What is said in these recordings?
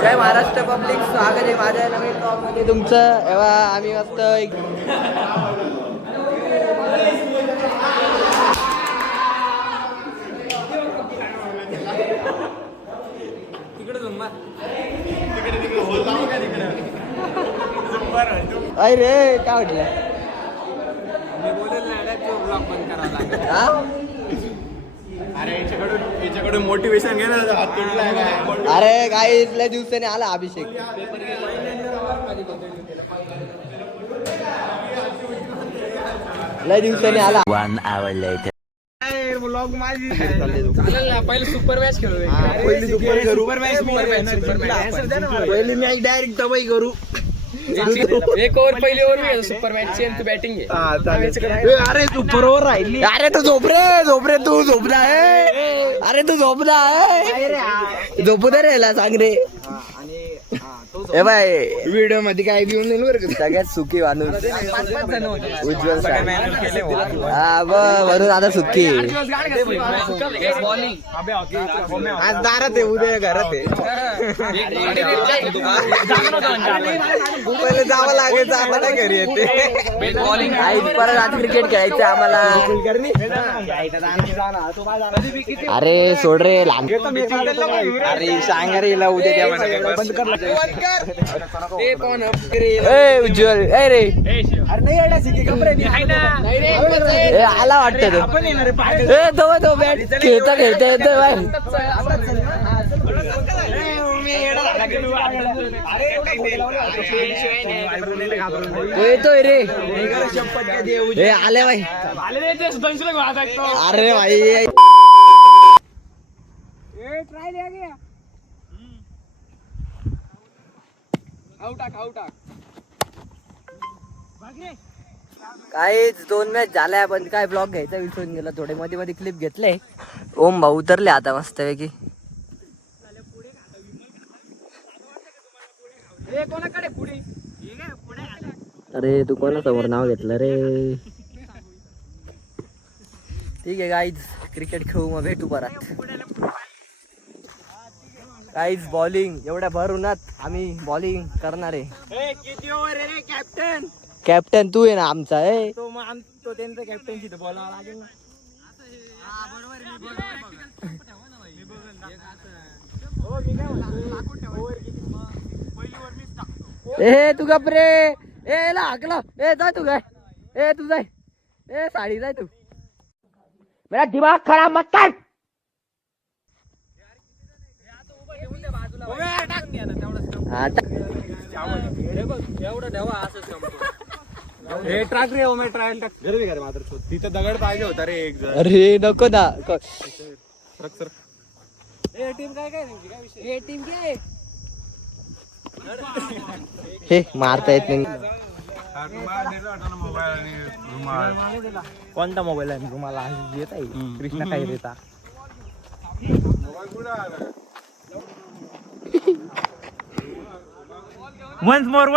जय Maharashtra public, स्वागत आहे माझ्या नवीन ब्लॉगमध्ये तुमचं. एव्हा आम्ही मस्त अरे रे काय म्हटलं अरे याच्याकडून मोटिवेशन घे ना. अरे काही इथल्या दिवसाने आला अभिषेक. लय दिवसाने आला. 1 hour later. ब्लॉग माझी चालेल ना. पहिले सुपर मॅच खेळू. पहिली मॅच डायरेक्ट दबाई करू. एक ओव्हर पहिली ओव्हर सुपर मॅच ची तू बॅटिंग घे. अरे तू बरोबर राहिली. अरे तू झोप रे तू झोपला आहे. अरे तू झोपला आहे. झोपू दे रे याला, सांग रे. ए बाय व्हिडिओ मध्ये काय देऊन नाही बरं का. सगळ्यात सुखी माणूस उज्ज्वल साहेब. हा म्हणून आता सुखी. आज दारात आहे, उद्या घरात आहे. पहिले जावं लागायचं, आम्हाला घरी येते. परत आज क्रिकेट खेळायचं आम्हाला. अरे सोड रे लांब. अरे सांगा रे उद्या द्या बंद कर. उज्ज्वल ए रे आला वाटत तो बॅट खेळता येतोय बाय. येतोय रे. आले बाई. अरे भाई काहीच 2 मॅच झाल्या पण काय ब्लॉग घ्यायचा विसरून गेला. थोडे मध्ये मध्ये क्लिप घेतले. ओम भाऊ उतरले आता मस्त पैकी. अरे तू कोणासमोर नाव घेतलं रे. ठीक आहे गाईज, क्रिकेट खेळू मग भेटू परत. काहीच बॉलिंग एवढ्या भर उन्हात आम्ही बॉलिंग करणार आहे. किती ओव्हर आहे रे कॅप्टन. कॅप्टन तू आहे ना आमचा. तो त्यांचा कॅप्टनशी तर बोलावं लागेल ना. ए तू गप रे. ए ला हाकला. ए जा तू काय. ए तू जाय. ए साडी जाय तू. मेरा दिमाग खराब मत कर. हे ट्रॅक रे मी ट्रायल टाक. गरबी करे मात्र तिथं दगड पाहिजे होता रे एक जण. अरे नको ना. सरक सर. ए टीम काय काय नेमकी काय विषय. ए टीम घे. हे मारता येत नाही. कोणता मोबाईल आहे तुम्हाला येत आहे. कृष्णा काय देता. वन्स मोर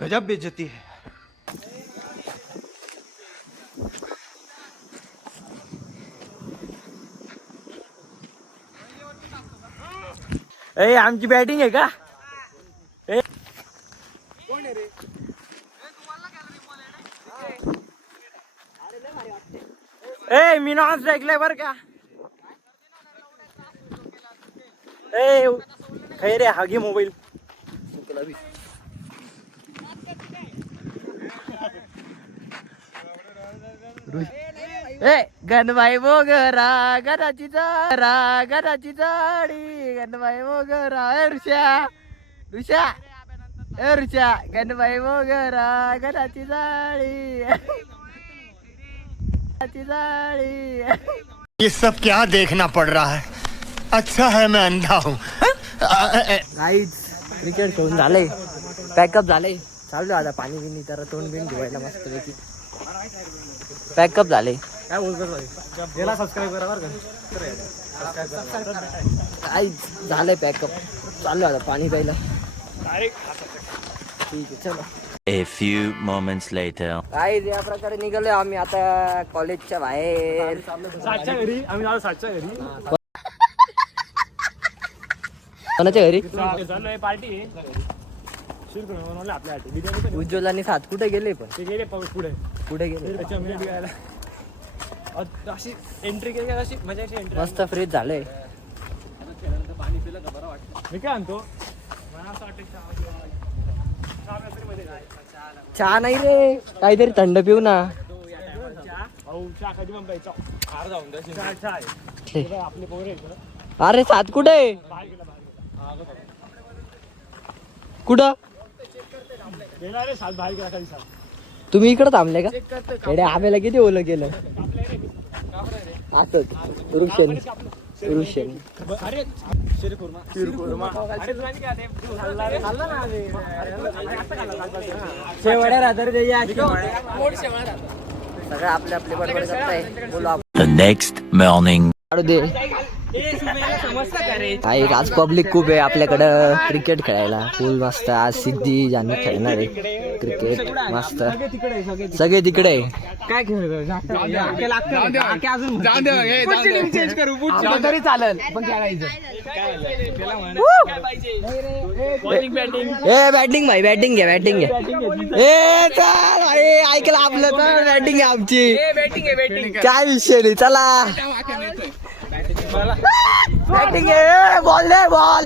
गजब बेइज्जती है. ए आमची बॅटिंग आहे का. ए मी नॉन स्ट्राईकला बर का. ए खैरे हा घे मोबाईल. ए गणबाई मोगरा घराची झाडी गणबाई मोगरा. ए ऋषा गणबाई मोगरा घराची झाडी. ये सब क्या देखना पड़ रहा है. अच्छा है मैं अंधा हूँ. काहीच क्रिकेट खेळून झाले. पॅकअप झाले. चाललो आता पाणी बिनी जरा तोंड बिन धुवायला मस्त पैकी. पॅकअप झाले. काय बोलतो याला सबस्क्राईब करा बरं का. काहीच झालंय पॅकअप. चाललो आता पाणी प्यायला. ठीक आहे चला. A few moments later. काय या प्रकारे निघालोय आम्ही आता कॉलेजच्या बाहेर. सातच्या घरी आम्ही आलो 7च्या घरी. कोणाच्या घरी? चाललोय पार्टी आपल्या उज्ज्वल आणि सात कुठे गेले पण ते गेले पुढे कुठे गेले? त्याच्या अशी एंट्री केली का अशी म्हणजे अशी एंट्री मस्त फ्रेश झालंय. पाणी पिलं का बरं वाटतं. मी काय आणतो मला असं वाटतं चहा नाही रे काहीतरी थंड पिऊ ना. चहा कधी पण प्यायचा चहा आहे आपले पोरं आहेत. अरे सात कुठे? कुठं गेला रे सात बाहेर गेला कधी सात. तुम्ही इकडे थांबले का? एडे आम्हाला किती ओलं केलं असंच वृक्षण वृक्षण. अरे शिरकुर्मा अरे तुला काय ते खाल्ला रे खाल्ला ना रे शेवड्या राहतात सगळं आपले आपले बडबड करताय. बोलू आपण. The next morning. काढू दे. काही आज पब्लिक खूप आहे आपल्याकडं क्रिकेट खेळायला. फुल मस्त आज सिद्धी जानवी खेळणार आहे क्रिकेट मस्त. सगळे तिकडे आहे. काय तरी चालेल पण खेळायचं. ए बॅटिंग भाई बॅटिंग घ्या बॅटिंग घ्या. ए चल भाई ऐकलं आपलं तर बॅटिंग आहे आमची. काय विषय नाही चला बॅटिंग आहे. बॉल दे बॉल.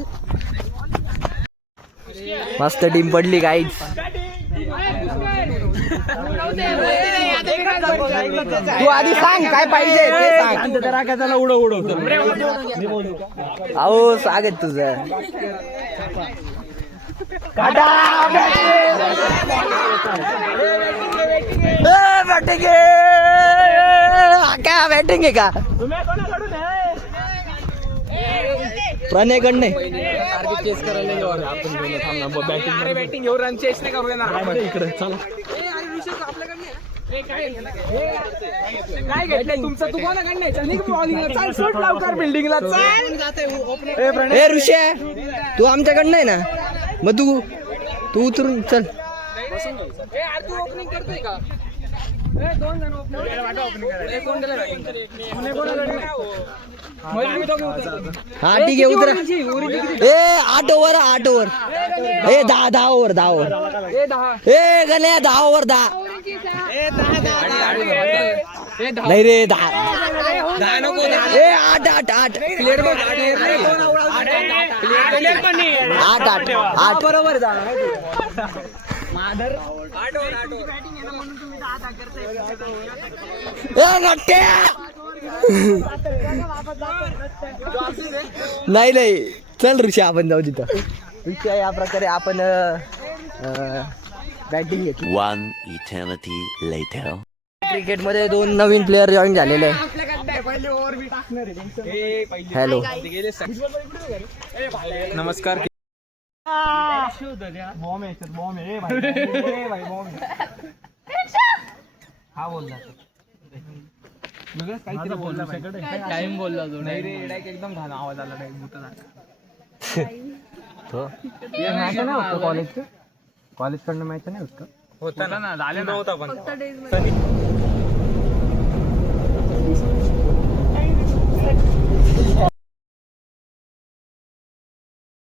मस्त टीम पडली काहीच. तू आधी सांग काय पाहिजे ते सांग. अहो स्वागत तुझं. बॅटिंग काय बॅटिंग आहे का? प्रणयकडे नाही. बॅटिंग घेऊन रन चेस नाही करू देणार इकडे चला. काय घेतलं तुमचं? तू कोणाकडे शूट लवकर बिल्डिंगला चाल. ए ऋषे तू आमच्याकडे नाही ना मग तू उतरून चल. तू ओपनिंग करतोय का? दोन जण हा ठीक आहे उतरा. ए 8 ओव्हर 8 ओव्हर. ए 10 ओव्हर 10 ओव्हर. ए गण्या 10 ओव्हर 10. नाही रे 10 ए 8 8 8 8 8 बरोबर नाही नाही चल ऋषी आपण जाऊ तिथं. ऋषी या प्रकारे आपण बॅटिंग घेतली. One eternity later. क्रिकेट मध्ये 2 नवीन प्लेअर जॉईन झालेले आहे. हॅलो नमस्कार. हा बोलला टाइम बोलला तो नाही रे. एकदम घाण आवाज आला नाही मोठा कॉलेज कडनं मॅच नाही होता ना झाले नव्हता पण